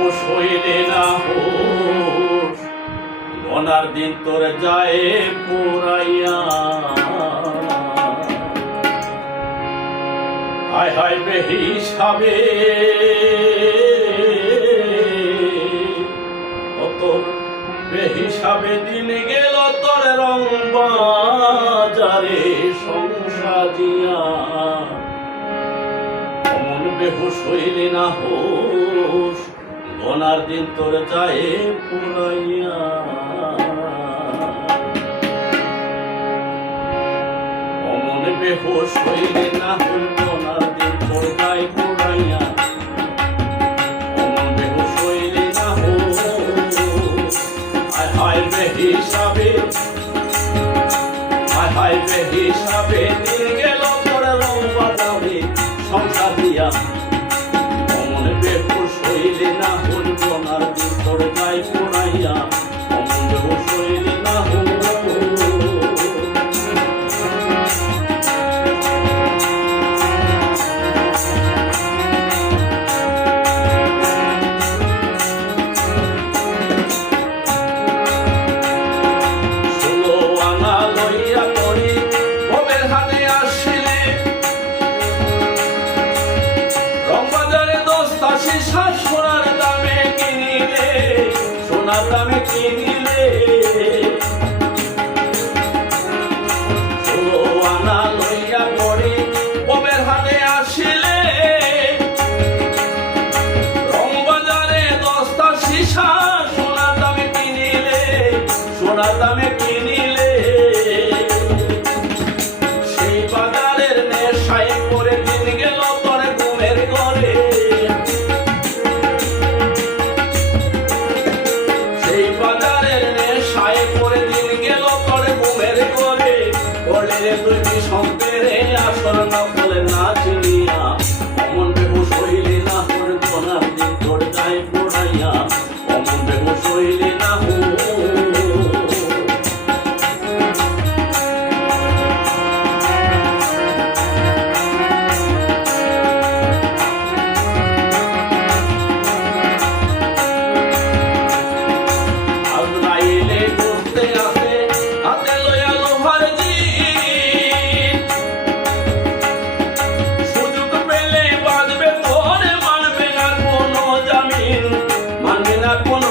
বেহুশ হইলে না হোস। গনার দিন তোর যায় পুরাইয়া। হায় হায় বেহিসাবে তোর বেহিসাবে দিন গেল তোর রং বাজারে সংসাজিয়া অমন বেহুশ হইলে না হোস। গনার দিন তোর যায় পুরাইয়া অমন বেহুশ হইলে না হইল গনার দিন তোর যায় পুরাইয়া অমন বেহুশ হইলে না হায় হায় বেহিসাবে হায় বেহিসাবে দিন শিশা সোনার দামে কিনিলে, সোনার দামে কিনিলে। আনা লইয়া করি কবের হাতে আসিলে? রংবাজারে দশটা শিশা সোনার দামে কিনিলে, সোনার দামে বলে রে তুই সন্তের আসর নকল না চিনিয়া অমন বেহুশ হইলে না তোর গায়ে পড়াইয়া। অমন বেহুশ হইলে না মানবে না।